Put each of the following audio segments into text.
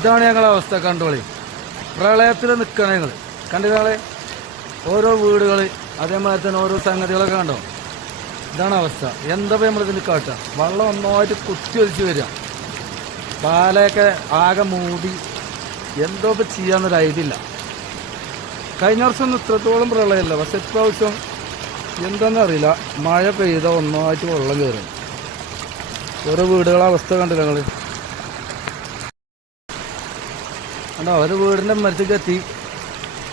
ഇതാണ് ഞങ്ങളെ അവസ്ഥ. കണ്ടോളി, പ്രളയത്തിൽ നിൽക്കണം ഞങ്ങൾ. കണ്ടില്ലേ ഓരോ വീടുകൾ, അതേമാതിരി തന്നെ ഓരോ സംഗതികളൊക്കെ കണ്ടോ. ഇതാണ് അവസ്ഥ. എന്താ നമ്മളിതിന് കാട്ടുക? വെള്ളം ഒന്നായിട്ട് കുത്തി ഒലിച്ച് വരിക, പാലയൊക്കെ ആകെ മൂടി. എന്തോ ഇപ്പം ചെയ്യാന്നൊരു ഐഡിയ ഇല്ല. കഴിഞ്ഞ വർഷം ഇത്രത്തോളം പ്രളയമല്ല, പക്ഷെ ഇപ്രാവശ്യം എന്താണെന്നറിയില്ല, മഴ പെയ്ത ഒന്നായിട്ട് വെള്ളം കയറും. ഓരോ വീടുകളെ അവസ്ഥ കണ്ടില്ല ഞങ്ങൾ. കണ്ടോ, ഒരു വീടിൻ്റെ മരത്തേക്ക് എത്തി.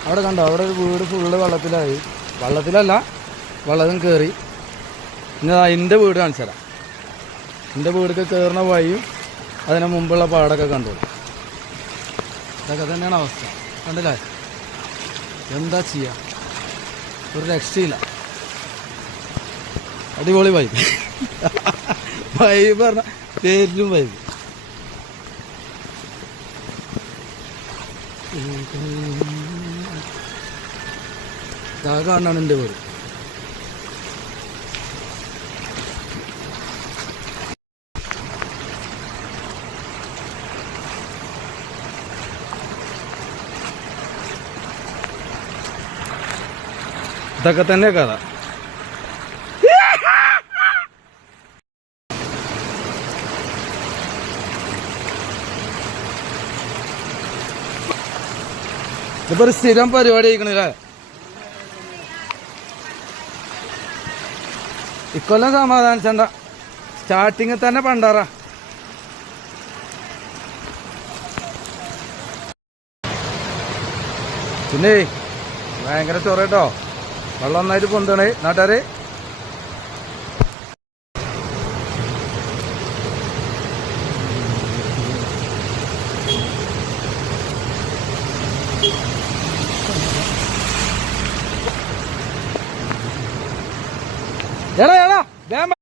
അവിടെ കണ്ടോ, അവിടെ ഒരു വീട് ഫുള്ള് വെള്ളത്തിലായി. വെള്ളത്തിലല്ല, വെള്ളം കയറി. ഇനി എൻ്റെ വീട് കാണിച്ചു തരാം. എൻ്റെ വീടൊക്കെ കയറുന്ന വഴിയും അതിന് മുമ്പുള്ള പാടൊക്കെ കണ്ടോളൂ. ഇതൊക്കെ തന്നെയാണ് അവസ്ഥ. കണ്ടില്ലേ? എന്താ ചെയ്യുക? ഒരു രക്ഷയില്ല. അടിപൊളി വൈബ്. വൈബ് പറഞ്ഞാൽ പേരും വൈബ്. കാണാണ് എൻ്റെ വീട്. ഇതൊക്കെ തന്നെ കഥ. ഇതിപ്പോ ഒരു സ്ഥിരം പരിപാടി ആയിക്കണില്ലേ? ഇക്കൊല്ലം സമാധാനിച്ചണ്ട, സ്റ്റാർട്ടിങ്ങിൽ തന്നെ പണ്ടാറ. പിന്നെ ഭയങ്കര ചൊറ കേട്ടോ, വെള്ളം നന്നായിട്ട് പൊന്തണേ നാട്ടുകാരെ. എടാ